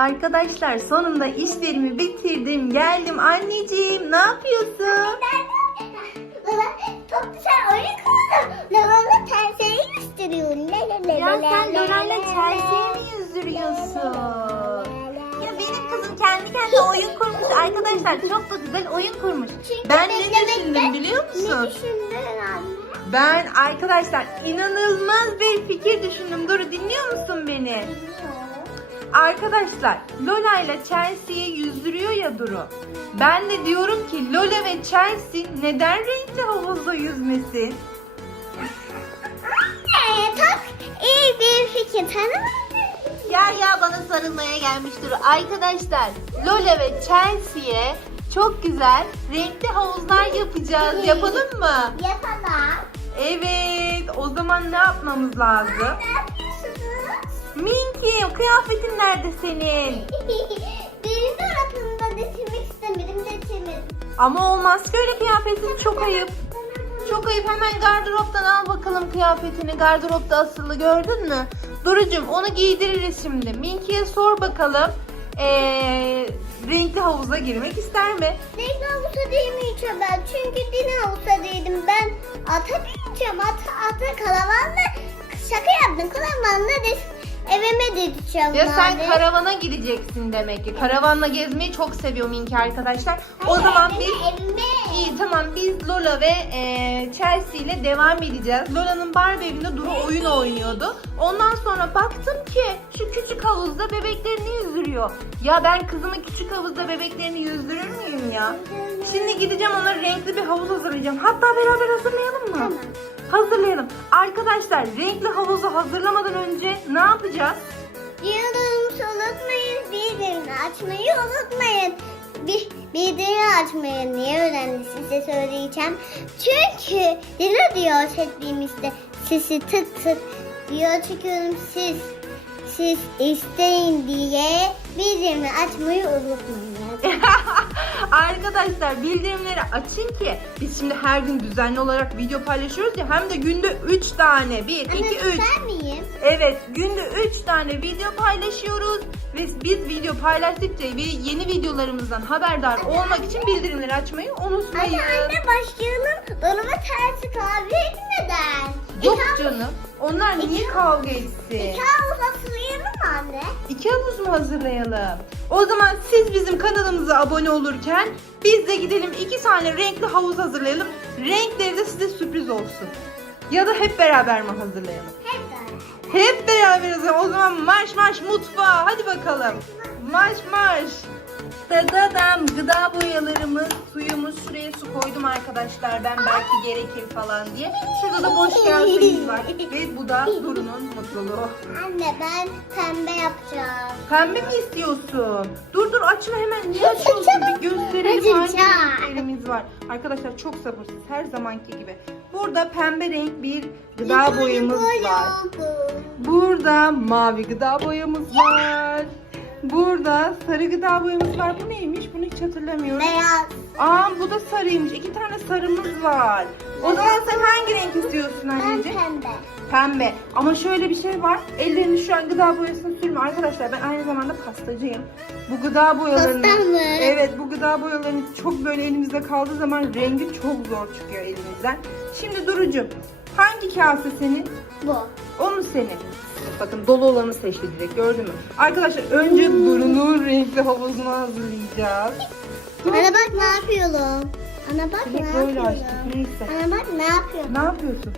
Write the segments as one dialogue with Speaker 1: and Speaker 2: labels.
Speaker 1: Arkadaşlar sonunda işlerimi bitirdim. Geldim anneciğim. Ne yapıyorsun?
Speaker 2: Çok güzel oyun kurdu. Lavabo terseyi la
Speaker 1: Ya sen
Speaker 2: la
Speaker 1: Loray'la
Speaker 2: la
Speaker 1: Chelsea'yi mi yüzdürüyorsun? Ya benim kızım kendi kendine oyun kurmuş. Arkadaşlar çok da güzel oyun kurmuş. Ben ne düşündüm biliyor
Speaker 2: Ne
Speaker 1: musun?
Speaker 2: düşündün anne?
Speaker 1: Ben arkadaşlar inanılmaz bir fikir düşündüm. Dur dinliyor musun beni? Arkadaşlar Lola ile Chelsea'yi yüzdürüyor ya Duru. Ben de diyorum ki Lola ve Chelsea neden renkli havuzda yüzmesin?
Speaker 2: Ee, çok iyi bir fikir tanım.
Speaker 1: Ya ya bana sarılmaya gelmiş Duru. Arkadaşlar Lola ve Chelsea'ye çok güzel renkli havuzlar yapacağız. Yapalım mı?
Speaker 2: Yapalım.
Speaker 1: Evet. O zaman ne yapmamız lazım?
Speaker 2: Ne yapıyorsunuz?
Speaker 1: Minky kıyafetin nerede senin?
Speaker 2: Birinci tarafında detirmek istemedim detirmedim.
Speaker 1: Ama olmaz ki öyle kıyafetin çok ayıp. Çok ayıp hemen gardıroptan al bakalım kıyafetini. Gardıropta asılı gördün mü? Durucum onu giydiririz şimdi. Minky'ye sor bakalım. Ee, renkli havuza girmek ister mi?
Speaker 2: Renkli havuza değmeyeceğim ben. Çünkü dün havuza değdim. Ben ata bineceğim. Ata, ata karavanla şaka yaptım. Karavanla des, evime dedeceğim.
Speaker 1: Ya sen karavana gideceksin demek ki. Karavanla gezmeyi çok seviyor Minky arkadaşlar. O
Speaker 2: Hayır,
Speaker 1: zaman
Speaker 2: evime,
Speaker 1: biz
Speaker 2: Evime.
Speaker 1: İyi tamam biz Lola ve e, Chelsea ile devam edeceğiz. Lola'nın Barbie evinde Duru oyun oynuyordu. Ondan sonra baktım ki şu küçük havuzda bebeklerini yüzdürüyor. Ya ben kızımı küçük havuzda bebeklerini yüzdürür müyüm ya? Şimdi gideceğim ona renkli bir havuz hazırlayacağım. Hatta beraber hazırlayalım mı?
Speaker 2: Tamam.
Speaker 1: Hazırlayalım. Arkadaşlar renkli havuzu hazırlamadan önce ne yapacağız?
Speaker 2: Yıldızımızı unutmayın. Bildirimini açmayı unutmayın. Bir, bildirimini açmayı niye önemli size söyleyeceğim. Çünkü Dino diyor çektiğimizde sesi tık tık diyor çıkıyorum siz siz isteyin diye bildirimi açmayı unutmayın.
Speaker 1: Arkadaşlar bildirimleri açın ki biz şimdi her gün düzenli olarak video paylaşıyoruz ya hem de günde 3 tane 1 2
Speaker 2: Anne
Speaker 1: 3
Speaker 2: sen miyim?
Speaker 1: Evet günde 3 tane video paylaşıyoruz ve biz video paylaştıkça ve yeni videolarımızdan haberdar olmak için bildirimleri açmayı unutmayın.
Speaker 2: Anne başlayalım. Dolaba tersi kahve etmeden.
Speaker 1: Yok canım onlar niye kavga etsin?
Speaker 2: İki havuz asılayalım mı anne?
Speaker 1: İki havuz mu hazırlayalım? O zaman siz bizim kanalımıza abone olurken biz de gidelim iki tane renkli havuz hazırlayalım. Renkleri de size sürpriz olsun. Ya da hep beraber mi hazırlayalım?
Speaker 2: Hep beraber.
Speaker 1: Hep beraber hazırlayalım. O zaman marş marş mutfağa. Hadi bakalım. Marş marş. Dadadam gıda boyalarımız, suyumuz şuraya su koydum arkadaşlar. Ben belki gerekir falan diye. Şurada da boş kasemiz var. Ve bu da Duru'nun mutluluğu.
Speaker 2: Anne ben pembe yapacağım.
Speaker 1: Pembe mi istiyorsun? Dur dur açma hemen. Niye açıyorsun? Bir gösterelim hangi renklerimiz var. Arkadaşlar çok sabırsız. Her zamanki gibi. Burada pembe renk bir gıda boyamız var. Burada mavi gıda boyamız var. Burada sarı gıda boyamız var. Bu neymiş? Bunu hiç hatırlamıyorum.
Speaker 2: Beyaz.
Speaker 1: Aa bu da sarıymış. İki tane sarımız var. O zaman sen hangi renk istiyorsun
Speaker 2: Ben
Speaker 1: anneciğim?
Speaker 2: pembe.
Speaker 1: Pembe. Ama şöyle bir şey var. Ellerini şu an gıda boyasına sürme. Arkadaşlar ben aynı zamanda pastacıyım. Bu gıda boyalarını...
Speaker 2: Pasta mı?
Speaker 1: Evet bu gıda boyalarının çok böyle elimizde kaldığı zaman rengi çok zor çıkıyor elimizden. Şimdi Duru'cum hangi kase senin?
Speaker 2: Bu.
Speaker 1: O mu senin? Bakın dolu olanı seçti direkt gördün mü? Arkadaşlar önce Duru'nun renkli havuzunu hazırlayacağız.
Speaker 2: Ana bak ne yapıyorum. Ana bak ne
Speaker 1: Direkt böyle
Speaker 2: yapıyorum.
Speaker 1: açtık neyse.
Speaker 2: Ana bak ne yapıyorum.
Speaker 1: Ne yapıyorsun?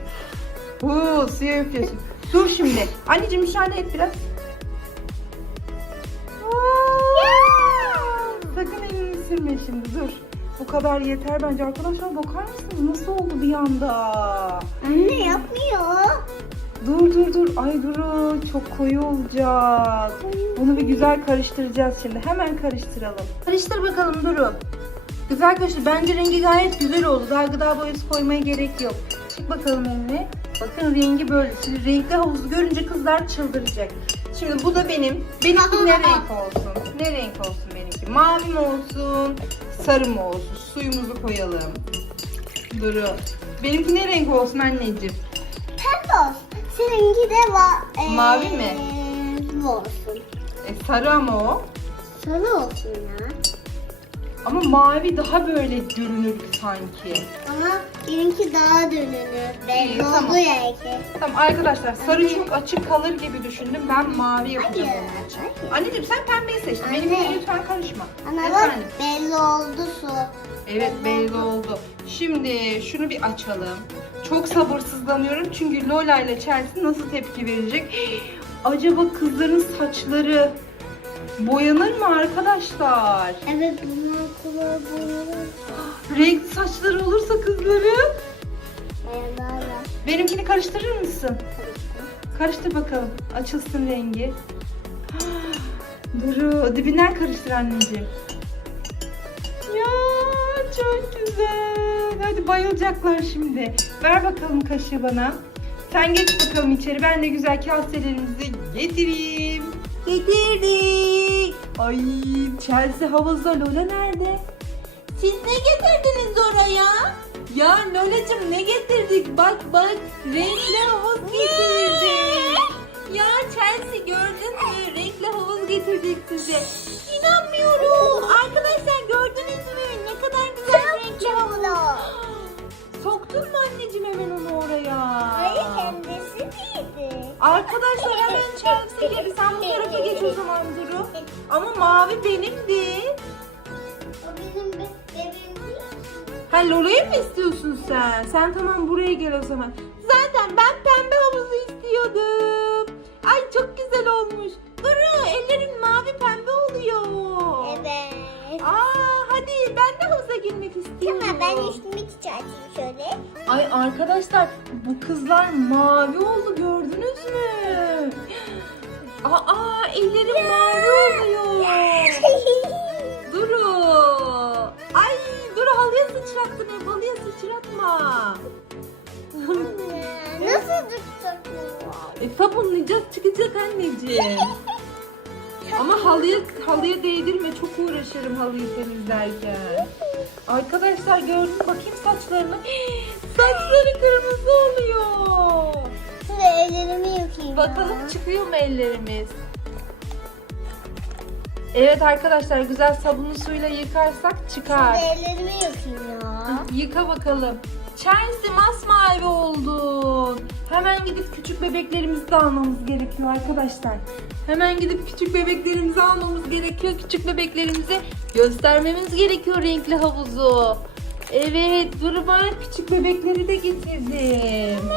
Speaker 1: Oo, suya üflüyorsun. Dur şimdi. Anneciğim müsaade et biraz. Sakın elini sürme şimdi dur. Bu kadar yeter bence arkadaşlar bakar mısınız nasıl oldu bir anda?
Speaker 2: Anne yapmıyor.
Speaker 1: Dur dur dur ay Duru çok koyu olacak. Bunu bir güzel karıştıracağız şimdi hemen karıştıralım. Karıştır bakalım Duru. Güzel karıştır. Bence rengi gayet güzel oldu. Daha gıda boyası koymaya gerek yok. Çık bakalım eline. Bakın rengi böyle. Şimdi renkli havuzu görünce kızlar çıldıracak. Şimdi bu da benim. Benimki ne renk olsun? Ne renk olsun benimki? Mavi mi olsun? Sarı mı olsun? Suyumuzu koyalım. Duru. Benimki ne renk olsun anneciğim?
Speaker 2: Pembe olsun. Seninki de va- e,
Speaker 1: Mavi mi?
Speaker 2: Bu olsun.
Speaker 1: E, sarı ama o.
Speaker 2: Sarı olsun ya.
Speaker 1: Ama mavi daha böyle görünür sanki.
Speaker 2: Ama benimki daha dönünür. Belli
Speaker 1: İyi, tamam.
Speaker 2: oldu ya ki.
Speaker 1: Tamam arkadaşlar sarı çok açık kalır gibi düşündüm. Ben mavi yapacağım
Speaker 2: Hayır,
Speaker 1: onun için.
Speaker 2: hayır.
Speaker 1: Anneciğim sen pembeyi seçtin.
Speaker 2: Anne.
Speaker 1: Benimle lütfen karışma.
Speaker 2: Ana bak
Speaker 1: Efendim?
Speaker 2: belli oldu su.
Speaker 1: Evet belli oldu. Şimdi şunu bir açalım. Çok sabırsızlanıyorum çünkü Lola ile Chelsea nasıl tepki verecek? Acaba kızların saçları boyanır mı arkadaşlar?
Speaker 2: Evet bunlar kulağı boyalı.
Speaker 1: Renkli saçları olursa kızların.
Speaker 2: Boyalarlar.
Speaker 1: Benimkini karıştırır mısın?
Speaker 2: Karıştı.
Speaker 1: Karıştır bakalım. Açılsın rengi. Duru dibinden karıştır anneciğim. Ya çok güzel. Hadi bayılacaklar şimdi. Ver bakalım kaşığı bana. Sen geç bakalım içeri. Ben de güzel kaselerimizi getireyim. Getirdik. Ay Chelsea havuzda Lola nerede? Siz ne getirdiniz oraya? Ya Lola'cığım ne getirdik? Bak bak renkli havuz getirdik. Ya Chelsea gördün mü? Renkli havuz getirdik size. İnanmıyorum. Arkadaşlar gördünüz mü? Ne kadar güzel renkli havuz. Soktun mu anneciğim hemen onu oraya?
Speaker 2: Hayır kendisi değildi.
Speaker 1: Arkadaşlar Chelsea geldi. Sen bu tarafa geç o zaman Duru. Ama mavi benimdi.
Speaker 2: O bizim be-.
Speaker 1: Ha Lola'yı mı istiyorsun sen? Sen tamam buraya gel o zaman. Zaten ben pembe havuzu istiyordum. Ay çok güzel olmuş. Duru ellerin mavi pembe oluyor.
Speaker 2: Evet.
Speaker 1: Aa hadi ben de havuza girmek istiyorum.
Speaker 2: Tamam ben üstümü çıkartayım şöyle.
Speaker 1: Ay arkadaşlar bu kızlar mavi oldu gördünüz mü? Aa ellerim mavi oluyor. Duru. Ay Duru halıya sıçrattın hep halıya sıçratma.
Speaker 2: Nasıl tuttuk bu?
Speaker 1: e sabunlayacağız çıkacak anneciğim. Ama halıya, halıya değdirme çok uğraşırım halıyı temizlerken. Arkadaşlar gördün bakayım saçlarını. Saçları kırmızı oluyor.
Speaker 2: Şöyle ellerimi yıkayayım.
Speaker 1: Bakalım çıkıyor mu ellerimiz? Evet arkadaşlar güzel sabunlu suyla yıkarsak çıkar.
Speaker 2: Şöyle ellerimi yıkayayım ya.
Speaker 1: Yıka bakalım. Chelsea masmavi oldun. Hemen gidip küçük bebeklerimizi de almamız gerekiyor arkadaşlar. Hemen gidip küçük bebeklerimizi almamız gerekiyor. Küçük bebeklerimize göstermemiz gerekiyor renkli havuzu. Evet dur bak küçük bebekleri de getirdim.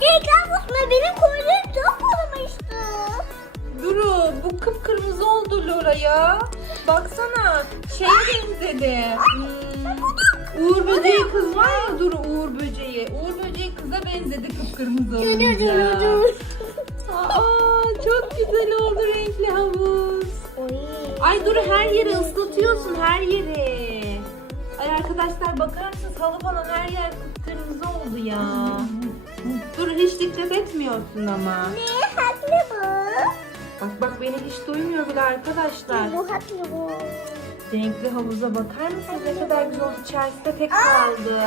Speaker 2: Reklam kutma benim koyduğum çok olmuştu.
Speaker 1: Duru bu kıpkırmızı oldu Lora ya. Baksana şey benzedi. Hmm, Uğur böceği kız var ya Duru Uğur böceği. Uğur böceği kıza benzedi kıpkırmızı
Speaker 2: Dur dur
Speaker 1: olunca.
Speaker 2: dur dur.
Speaker 1: Aa çok güzel oldu renkli havuz. Ay Duru her yeri ıslatıyorsun her yeri. Ay arkadaşlar bakar mısınız halı falan her yer kıpkırmızı oldu ya. Duru hiç dikkat etmiyorsun ama.
Speaker 2: Ne haklı bu?
Speaker 1: Bak bak beni hiç duymuyor bile arkadaşlar.
Speaker 2: Bu haklı bu.
Speaker 1: Renkli havuza bakar mısınız ne kadar güzel oldu. Chelsea'de tek kaldı.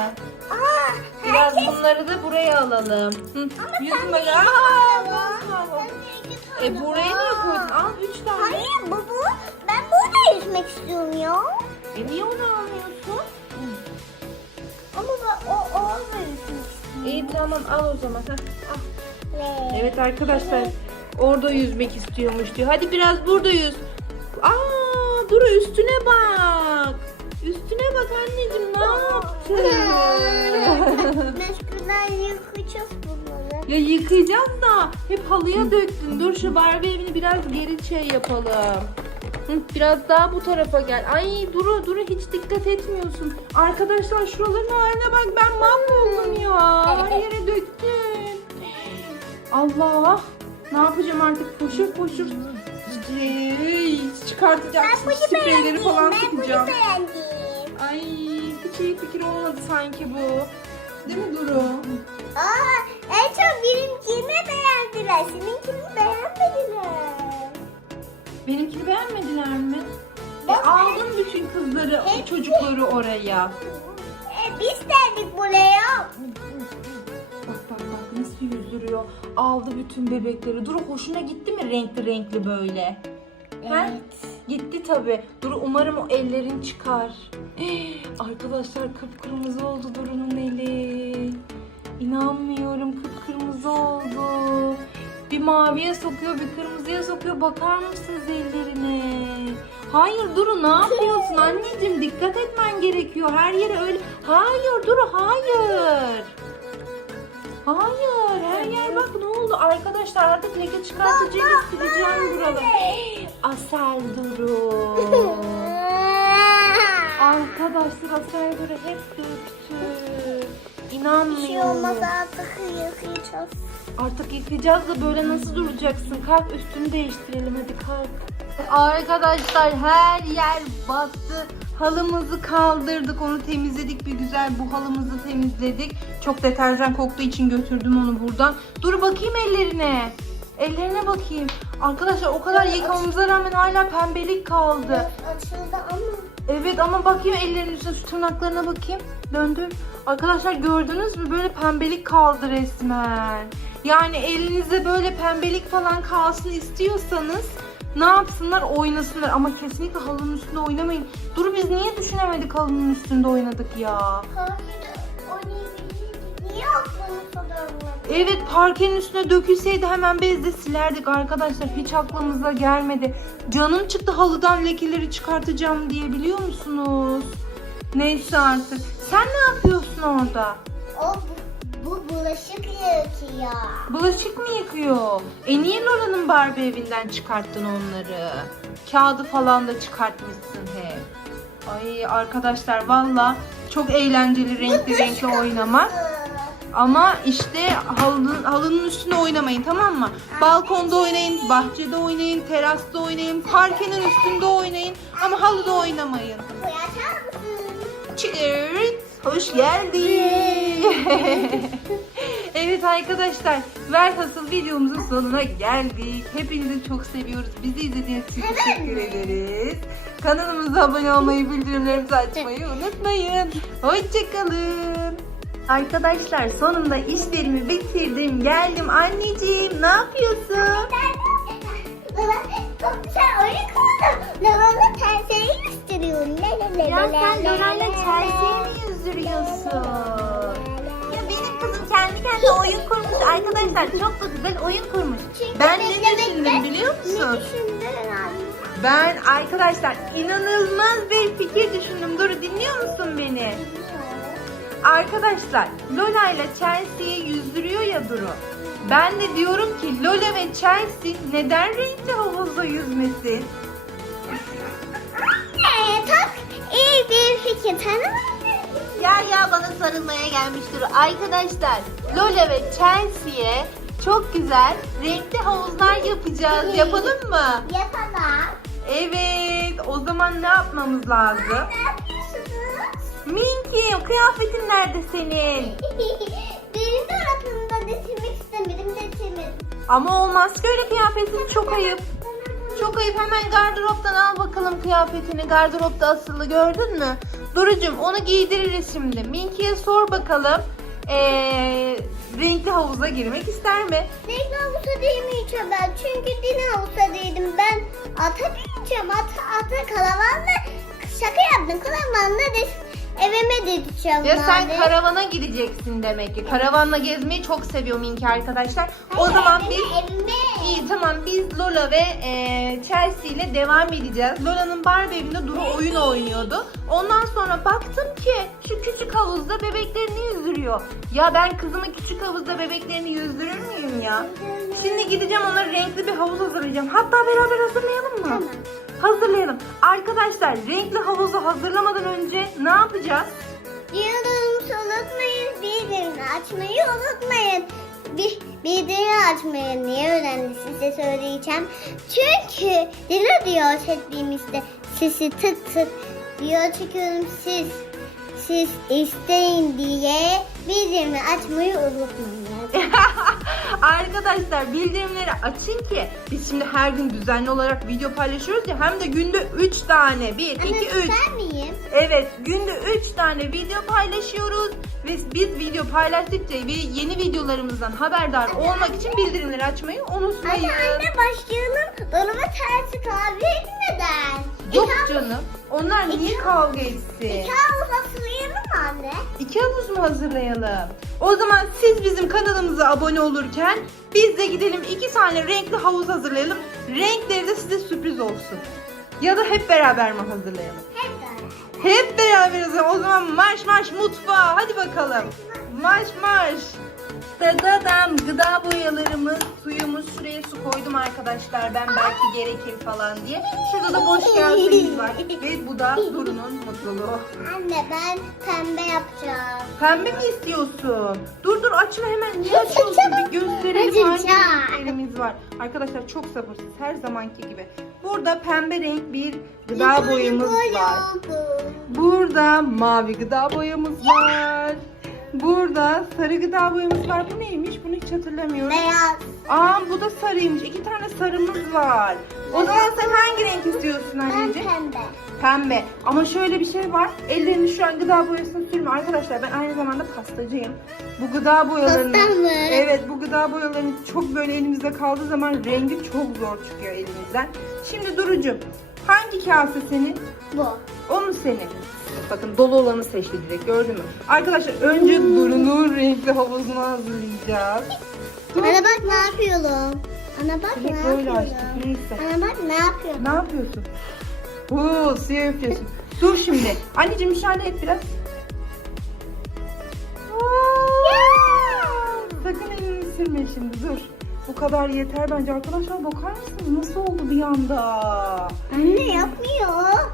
Speaker 2: Aa,
Speaker 1: Biraz
Speaker 2: herkes
Speaker 1: bunları da buraya alalım. Hı.
Speaker 2: Sen de
Speaker 1: E buraya niye koydun? Al üç tane.
Speaker 2: Hayır bu bu. Ben burada yüzmek istiyorum ya.
Speaker 1: E niye onu almıyorsun?
Speaker 2: Ama ben o o yüzmek
Speaker 1: İyi tamam al o zaman. Heh, al.
Speaker 2: istiyorum.
Speaker 1: Evet arkadaşlar orada yüzmek istiyormuş diyor. Hadi biraz burada yüz. Aa Duru üstüne bak. Üstüne bak anneciğim ne yaptın?
Speaker 2: Meşguller yıkayacağız bunları.
Speaker 1: ya yıkayacağız da hep halıya döktün. Dur şu Barbie evini biraz geri şey yapalım. Biraz daha bu tarafa gel. Ay Duru Duru hiç dikkat etmiyorsun. Arkadaşlar şuraların haline bak ben mahvoldum ya. Her yere döktüm. Allah. Ne yapacağım artık poşur poşur. Hey, çıkartacaksın. Spreyleri falan
Speaker 2: Ben bunu beğendim.
Speaker 1: Ay hiç iyi fikir olmadı sanki bu. Değil mi Duru?
Speaker 2: Aa, en çok benimkini beğendiler. Seninkini beğenmediler.
Speaker 1: Benimkini beğenmediler mi? E,
Speaker 2: Bak.
Speaker 1: aldın bütün kızları,
Speaker 2: Hepsi.
Speaker 1: çocukları oraya.
Speaker 2: E, biz geldik buraya.
Speaker 1: Bak bak bak nasıl yüzdürüyor. Aldı bütün bebekleri. Dur hoşuna gitti mi renkli renkli böyle? He? Gitti tabi. Dur umarım o ellerin çıkar. Arkadaşlar kıpkırmızı oldu Duru'nun eli. İnanmıyorum kıpkırmızı oldu. Bir maviye sokuyor bir kırmızıya sokuyor. Bakar mısınız ellerine? Hayır Duru ne yapıyorsun anneciğim? Dikkat etmen gerekiyor. Her yere öyle. Hayır Duru hayır. Hayır her yer bak ne oldu arkadaşlar artık leke çıkartıcıyla sileceğim buraları. Asel Duru. Arkadaşlar Asel Duru hep döktü.
Speaker 2: Bir şey
Speaker 1: İnanmıyorum.
Speaker 2: olmaz artık yıkayacağız.
Speaker 1: Artık yıkayacağız da böyle nasıl duracaksın? Kalk üstünü değiştirelim hadi kalk. Arkadaşlar her yer battı. Halımızı kaldırdık, onu temizledik bir güzel. Bu halımızı temizledik. Çok deterjan koktuğu için götürdüm onu buradan. Dur bakayım ellerine. Ellerine bakayım. Arkadaşlar o kadar yıkamamıza rağmen hala pembelik kaldı.
Speaker 2: Açıldı ama.
Speaker 1: Evet ama bakayım ellerinin üstüne şu tırnaklarına bakayım. Döndür. Arkadaşlar gördünüz mü böyle pembelik kaldı resmen. Yani elinizde böyle pembelik falan kalsın istiyorsanız ne yapsınlar oynasınlar ama kesinlikle halının üstünde oynamayın. Dur biz niye düşünemedik halının üstünde oynadık ya? Evet parkenin üstüne dökülseydi hemen bezle silerdik arkadaşlar. Hiç aklımıza gelmedi. Canım çıktı halıdan lekeleri çıkartacağım diye biliyor musunuz? Neyse artık. Sen ne yapıyorsun orada?
Speaker 2: O bu, bu bulaşık yıkıyor.
Speaker 1: Bulaşık mı yıkıyor? E niye Lola'nın Barbie evinden çıkarttın onları? Kağıdı falan da çıkartmışsın hep. Ay arkadaşlar valla çok eğlenceli renkli renkli oynamak. Ama işte halının, halının üstünde oynamayın tamam mı? Balkonda oynayın, bahçede oynayın, terasta oynayın, parkenin üstünde oynayın. Ama halıda oynamayın. Cheers! Hoş geldin. evet arkadaşlar, velhasıl videomuzun sonuna geldik. Hepinizi çok seviyoruz. Bizi izlediğiniz için teşekkür ederiz. Kanalımıza abone olmayı, bildirimlerimizi açmayı unutmayın. Hoşçakalın. Arkadaşlar sonunda işlerimi bitirdim. Geldim anneciğim. Ne yapıyorsun?
Speaker 2: Güzel oyun gösteriyorum. La la la
Speaker 1: Ya sen
Speaker 2: la
Speaker 1: Lorel'le yüzdürüyorsun? Ya benim kızım kendi kendine oyun kurmuş arkadaşlar. Çok da güzel oyun kurmuş.
Speaker 2: Çünkü
Speaker 1: Ben ne düşündüm biliyor musun?
Speaker 2: Ne düşündün abi?
Speaker 1: Ben arkadaşlar inanılmaz bir fikir düşündüm. Dur dinliyor musun beni? Arkadaşlar Lola ile Chelsea'yi yüzdürüyor ya Duru. Ben de diyorum ki Lola ve Chelsea neden renkli havuzda yüzmesin?
Speaker 2: Ee, tak iyi bir fikir tanım.
Speaker 1: Ya ya bana sarılmaya gelmiştir. Arkadaşlar Lola ve Chelsea'ye çok güzel renkli havuzlar yapacağız. Yapalım mı?
Speaker 2: Yapalım.
Speaker 1: Evet. O zaman ne yapmamız lazım?
Speaker 2: Ne yapıyorsunuz?
Speaker 1: Minky kıyafetin nerede senin?
Speaker 2: Benim tarafımda desilmek istemedim desilmedim.
Speaker 1: Ama olmaz ki öyle kıyafetin çok ayıp. Çok ayıp hemen gardıroptan al bakalım kıyafetini. Gardıropta asılı gördün mü? Durucum onu giydiririz şimdi. Minky'ye sor bakalım. Ee, renkli havuza girmek ister mi?
Speaker 2: Renkli havuza değmeyeceğim ben. Çünkü din havuza değdim. Ben ata bineceğim. Ata, ata karavanla şaka yaptım. Karavanla des, evime dedeceğim.
Speaker 1: Ya sen
Speaker 2: de.
Speaker 1: karavana gideceksin demek ki. Karavanla gezmeyi çok seviyor Minky arkadaşlar. O
Speaker 2: Hayır,
Speaker 1: zaman
Speaker 2: evime,
Speaker 1: biz
Speaker 2: Evime.
Speaker 1: İyi tamam biz Lola ve e, Chelsea ile devam edeceğiz. Lola'nın Barbie evinde Duru oyun oynuyordu. Ondan sonra baktım ki şu küçük havuzda bebeklerini yüzdürüyor. Ya ben kızımı küçük havuzda bebeklerini yüzdürür müyüm ya? Şimdi gideceğim ona renkli bir havuz hazırlayacağım. Hatta beraber hazırlayalım mı?
Speaker 2: Tamam.
Speaker 1: Hazırlayalım. Arkadaşlar renkli havuzu hazırlamadan önce ne yapacağız?
Speaker 2: Yıldızımızı unutmayın. Bildirimini açmayı unutmayın. Bir, bildirimini açmayı niye önemli size söyleyeceğim. Çünkü Dilo diyor setliğimizde sesi tık tık diyor çıkıyorum siz. siz isteyin diye bildirimi açmayı unutmayın.
Speaker 1: Arkadaşlar bildirimleri açın ki biz şimdi her gün düzenli olarak video paylaşıyoruz ya hem de günde 3 tane. 1, 2,
Speaker 2: Anne
Speaker 1: 3.
Speaker 2: ister miyim?
Speaker 1: Evet günde 3 tane video paylaşıyoruz ve biz video paylaştıkça ve yeni videolarımızdan haberdar olmak için bildirimleri açmayı unutmayın.
Speaker 2: Hadi anne başlayalım. Dolaba tersi kahve etmeden.
Speaker 1: Yok
Speaker 2: İki-
Speaker 1: canım. Onlar niye kavga etsin?
Speaker 2: İki havuz hazırlayalım anne?
Speaker 1: İki havuz mu hazırlayalım? O zaman siz bizim kanalımıza abone olurken biz de gidelim iki tane renkli havuz hazırlayalım. Renkleri de size sürpriz olsun. Ya da hep beraber mi hazırlayalım?
Speaker 2: Hep beraber.
Speaker 1: Hep beraber hazırlayalım. O zaman marş marş mutfağa. Hadi bakalım. Marş marş. Dadadam gıda boyalarımız, suyumuz. Şuraya su koydum arkadaşlar. Ben belki gerekir falan diye. Şurada da boş kasemiz var. Ve bu da Duru'nun mutluluğu.
Speaker 2: Anne ben pembe yapacağım.
Speaker 1: Pembe mi istiyorsun? Dur dur açma hemen. Niye açıyorsun? Bir gösterelim hangi renklerimiz var. Arkadaşlar çok sabırsız. Her zamanki gibi. Burada pembe renk bir gıda boyamız var. Burada mavi gıda boyamız var. Burada sarı gıda boyamız var. Bu neymiş? Bunu hiç hatırlamıyorum.
Speaker 2: Beyaz.
Speaker 1: Aa bu da sarıymış. İki tane sarımız var. O zaman sen hangi renk istiyorsun
Speaker 2: Ben
Speaker 1: anneciğim?
Speaker 2: pembe.
Speaker 1: Pembe. Ama şöyle bir şey var. Ellerimi şu an gıda boyasına sürme. Arkadaşlar ben aynı zamanda pastacıyım. Bu gıda boyalarını...
Speaker 2: Pasta mı?
Speaker 1: Evet bu gıda boyalarını çok böyle elimizde kaldığı zaman rengi çok zor çıkıyor elimizden. Şimdi Duru'cum hangi kase senin?
Speaker 2: Bu.
Speaker 1: O mu senin? Bakın dolu olanı seçti direkt gördün mü? Arkadaşlar önce Duru'nun renkli havuzunu hazırlayacağız. Dur.
Speaker 2: Ana bak ne yapıyorum. Ana bak ne
Speaker 1: Direkt açtık
Speaker 2: yapıyorum.
Speaker 1: neyse.
Speaker 2: Ana bak ne yapıyorum.
Speaker 1: Ne yapıyorsun? Oo, suya üflüyorsun. Dur şimdi. Anneciğim müsaade et biraz. Sakın elini sürme şimdi dur. Bu kadar yeter bence. Arkadaşlar bakar mısınız? Nasıl oldu bir anda?
Speaker 2: Anne yapmıyor.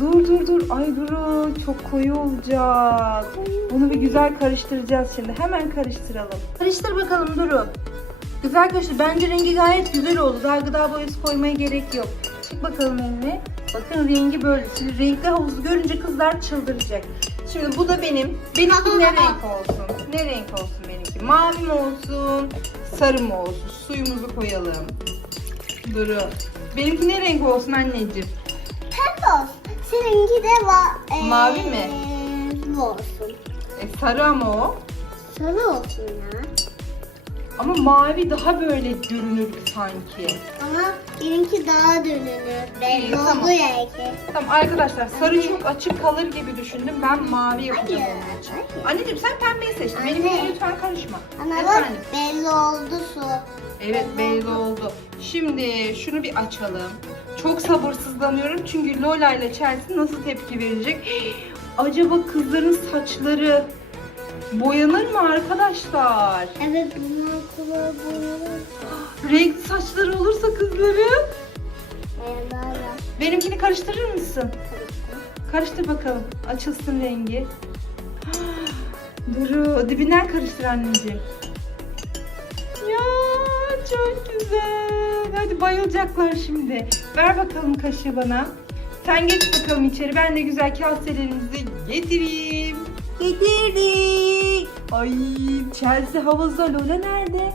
Speaker 1: Dur dur dur. Ay Duru çok koyu olacak. Bunu bir güzel karıştıracağız şimdi. Hemen karıştıralım. Karıştır bakalım Duru. Güzel karıştır. Bence rengi gayet güzel oldu. Daha gıda boyası koymaya gerek yok. Çık bakalım eline. Bakın rengi böyle. Şimdi renkli havuzu görünce kızlar çıldıracak. Şimdi bu da benim. Benimki ne renk olsun? Ne renk olsun benimki? Mavi mi olsun? Sarı mı olsun? Suyumuzu koyalım. Duru. Benimki ne renk olsun anneciğim?
Speaker 2: Pembe olsun. Seninki de var.
Speaker 1: Mavi mi?
Speaker 2: Bu olsun.
Speaker 1: E, sarı ama o.
Speaker 2: Sarı olsun ya.
Speaker 1: Ama mavi daha böyle görünür sanki.
Speaker 2: Ama benimki daha dönünür. Belli
Speaker 1: İyi, tamam.
Speaker 2: ki.
Speaker 1: Tamam arkadaşlar sarı çok açık kalır gibi düşündüm. Ben mavi yapacağım
Speaker 2: Hayır,
Speaker 1: onun için.
Speaker 2: hayır.
Speaker 1: Anneciğim sen pembeyi seçtin.
Speaker 2: Anne.
Speaker 1: Benimkine lütfen karışma.
Speaker 2: Ana bak
Speaker 1: Efendim.
Speaker 2: belli oldu su.
Speaker 1: Evet belli oldu. Şimdi şunu bir açalım. Çok sabırsızlanıyorum çünkü Lola ile Chelsea nasıl tepki verecek? Acaba kızların saçları boyanır mı arkadaşlar?
Speaker 2: Evet kulağı boyalı.
Speaker 1: Renkli saçları olursa kızların.
Speaker 2: Boyalarla
Speaker 1: Benimkini karıştırır mısın?
Speaker 2: karıştı.
Speaker 1: Karıştır bakalım. Açılsın rengi. Duru dibinden karıştır anneciğim. Ya çok güzel. Hadi bayılacaklar şimdi. Ver bakalım kaşığı bana. Sen geç bakalım içeri. Ben de güzel kaselerimizi getireyim. Getirdik. Ay Chelsea havuzda Lola nerede?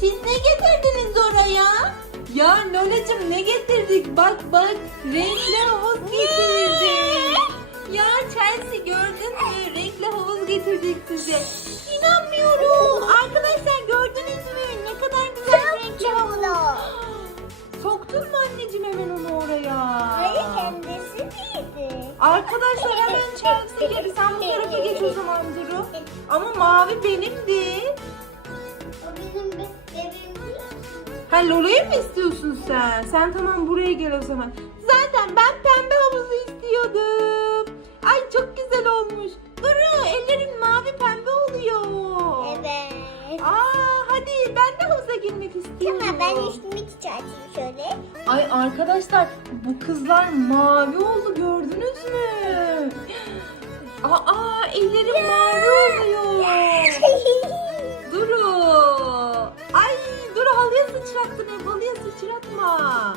Speaker 1: Siz ne getirdiniz oraya? Ya Lola'cığım ne getirdik? Bak bak renkli havuz getirdik. Ya Chelsea gördün mü? Renkli havuz getirdik size. İnanmıyorum. Arkadaşlar hemen Chelsea geldi. Sen bu tarafa geç o zaman Duru. Ama mavi benimdi.
Speaker 2: O bizim be- bebeğimiz.
Speaker 1: Ha Lola'yı mı istiyorsun sen? Sen tamam buraya gel o zaman. Zaten ben pembe havuzu istiyordum. Girmek istiyorum.
Speaker 2: Tamam ben üstümü çıkartayım şöyle.
Speaker 1: Ay arkadaşlar bu kızlar mavi oldu gördünüz mü? Aa ellerim mavi oluyor. Duru. Ay Duru halıya sıçrattın hep halıya sıçratma.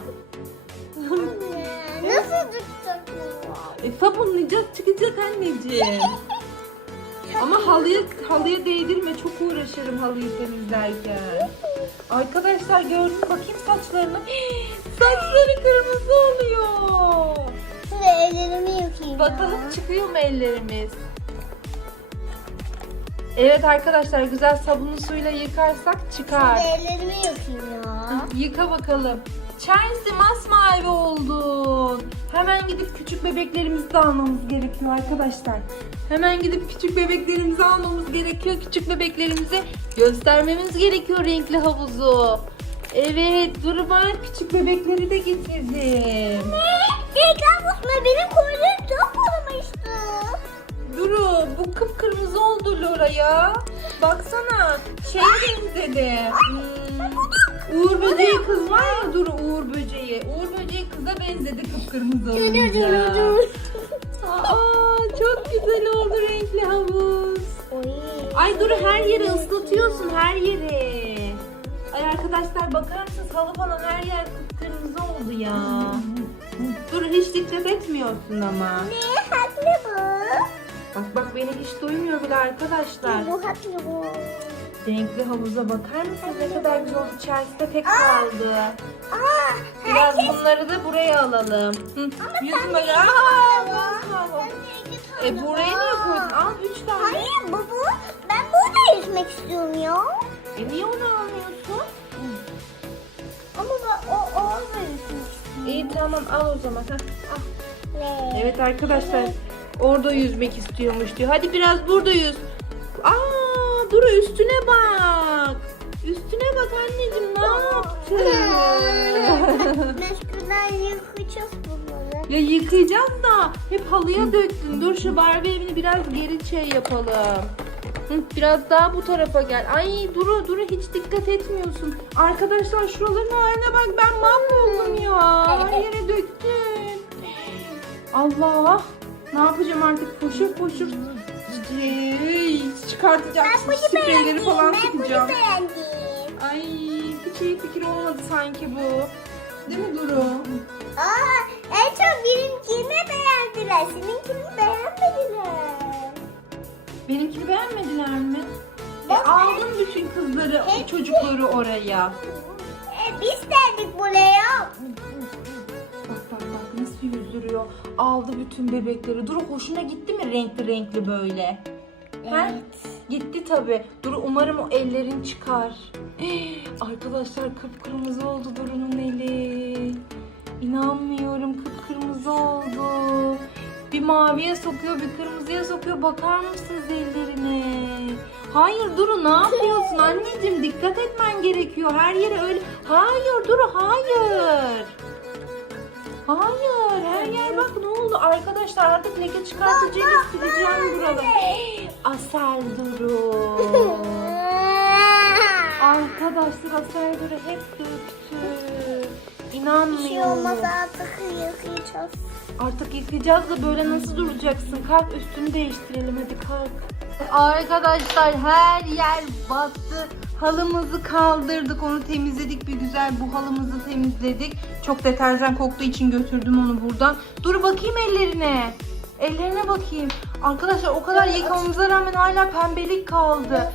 Speaker 2: Nasıl tutsak bu?
Speaker 1: E sabunlayacağız çıkacak anneciğim. Ama halıya, halıya değdirme çok uğraşırım halıyı temizlerken. Arkadaşlar gördün bakayım saçlarını. Saçları kırmızı oluyor.
Speaker 2: Şimdi ellerimi yıkayayım.
Speaker 1: Bakalım çıkıyor mu ellerimiz? Evet arkadaşlar güzel sabunlu suyla yıkarsak çıkar.
Speaker 2: Şimdi ellerimi yıkayayım ya.
Speaker 1: Yıka bakalım. Chelsea masmavi oldun. Hemen gidip küçük bebeklerimizi de almamız gerekiyor arkadaşlar. Hemen gidip küçük bebeklerimizi almamız gerekiyor. Küçük bebeklerimize göstermemiz gerekiyor renkli havuzu. Evet dur bak küçük bebekleri de getirdim.
Speaker 2: Reklam basma benim koyduğum çok olmuştu.
Speaker 1: Duru bu kıpkırmızı oldu Lora ya. Baksana şey benzedi. Hmm, Uğur böceği kız var ya Duru Uğur böceği. Uğur böceği kıza benzedi kıpkırmızı olunca. Aa çok güzel oldu renkli havuz. Ay Duru her yeri ıslatıyorsun her yeri. Ay arkadaşlar bakar mısınız halı falan her yer kıpkırmızı oldu ya. Duru hiç dikkat etmiyorsun ama.
Speaker 2: Ne haklı bu?
Speaker 1: Bak bak beni hiç duymuyor bile arkadaşlar.
Speaker 2: Bu haklı bu.
Speaker 1: Renkli havuza bakar mısınız ne kadar güzel oldu. Chelsea'de tek kaldı.
Speaker 2: Aa,
Speaker 1: Biraz
Speaker 2: herkes...
Speaker 1: bunları da buraya alalım. Hı, Aa.
Speaker 2: Ben de iki tane
Speaker 1: E buraya niye koydun? Al üç tane.
Speaker 2: Hayır bu bu. Ben burada yüzmek istiyorum ya.
Speaker 1: E niye onu almıyorsun?
Speaker 2: Ama ben o o yüzmek
Speaker 1: İyi tamam al o zaman. Heh, al.
Speaker 2: Ne?
Speaker 1: Evet arkadaşlar orada yüzmek istiyormuş diyor. Hadi biraz burada yüz. Aa Duru üstüne bak. Üstüne bak anneciğim ne yaptın?
Speaker 2: Meskiden yıkayacağız bunları.
Speaker 1: ya yıkayacağız da hep halıya döktün. Dur şu Barbie evini biraz geri şey yapalım. Biraz daha bu tarafa gel. Ay Duru Duru hiç dikkat etmiyorsun. Arkadaşlar şuraların haline bak ben mahvoldum ya. Her yere döktün. Allah. Ne yapacağım artık poşur poşur
Speaker 2: Ben bunu
Speaker 1: Spreyleri falan
Speaker 2: Ben bunu
Speaker 1: sıkacağım.
Speaker 2: beğendim.
Speaker 1: Ay hiç iyi fikir olmadı sanki bu. Değil mi Duru?
Speaker 2: Aa, en çok benimkini beğendiler. Seninkini beğenmediler.
Speaker 1: Benimkini beğenmediler mi? E, aldın bütün kızları,
Speaker 2: Hepsi-
Speaker 1: çocukları oraya.
Speaker 2: E, biz geldik buraya.
Speaker 1: Bak bak bak nasıl yüzdürüyor. Aldı bütün bebekleri. Duru hoşuna gitti mi renkli renkli böyle? He? Gitti tabi. Duru umarım o ellerin çıkar. Arkadaşlar kıpkırmızı oldu Duru'nun eli. İnanmıyorum kıpkırmızı oldu. Bir maviye sokuyor bir kırmızıya sokuyor. Bakar mısınız ellerine? Hayır Duru ne yapıyorsun anneciğim? Dikkat etmen gerekiyor. Her yere öyle. Hayır Duru hayır. Hayır her yer bak ne oldu arkadaşlar artık leke çıkartacağız sileceğim buraları. Asel Duru. Arkadaşlar Asel Duru hep döktü.
Speaker 2: Bir şey
Speaker 1: İnanmıyorum.
Speaker 2: olmaz artık yıkayacağız.
Speaker 1: Artık yıkayacağız da böyle nasıl duracaksın? Kalk üstünü değiştirelim hadi kalk. Arkadaşlar her yer battı. Halımızı kaldırdık onu temizledik bir güzel bu halımızı temizledik. Çok deterjan koktuğu için götürdüm onu buradan. Dur bakayım ellerine. Ellerine bakayım. Arkadaşlar o kadar yıkamamıza rağmen hala pembelik kaldı.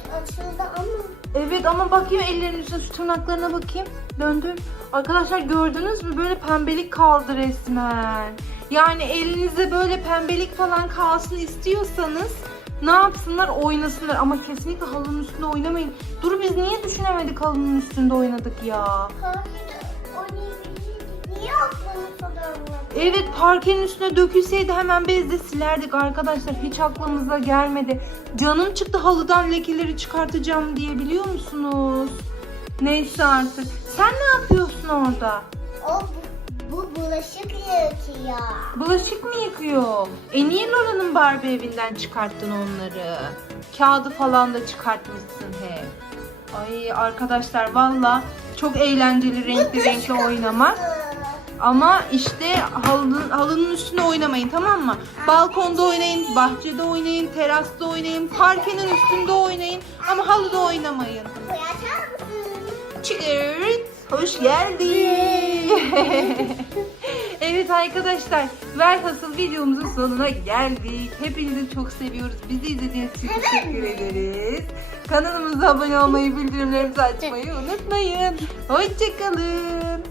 Speaker 2: Ama.
Speaker 1: Evet ama bakayım ellerinin üstüne şu tırnaklarına bakayım. Döndüm. Arkadaşlar gördünüz mü böyle pembelik kaldı resmen. Yani elinizde böyle pembelik falan kalsın istiyorsanız ne yapsınlar oynasınlar ama kesinlikle halının üstünde oynamayın. Dur biz niye düşünemedik halının üstünde oynadık ya? Evet parkenin üstüne dökülseydi hemen bezle silerdik arkadaşlar. Hiç aklımıza gelmedi. Canım çıktı halıdan lekeleri çıkartacağım diye biliyor musunuz? Neyse artık. Sen ne yapıyorsun orada?
Speaker 2: O bu bulaşık yıkıyor.
Speaker 1: Bulaşık mı yıkıyor? E niye Lola'nın Barbie evinden çıkarttın onları? Kağıdı falan da çıkartmışsın hep. Ay arkadaşlar valla çok eğlenceli renkli renkli oynamak. Ama işte halının, halının üstünde oynamayın tamam mı? Balkonda oynayın, bahçede oynayın, terasta oynayın, parkenin üstünde oynayın. Ama halıda oynamayın. Cheers! Hoş geldin. Evet arkadaşlar velhasıl videomuzun sonuna geldik. Hepinizi çok seviyoruz. Bizi izlediğiniz için teşekkür ederiz. Kanalımıza abone olmayı, bildirimlerimizi açmayı unutmayın. Hoşçakalın.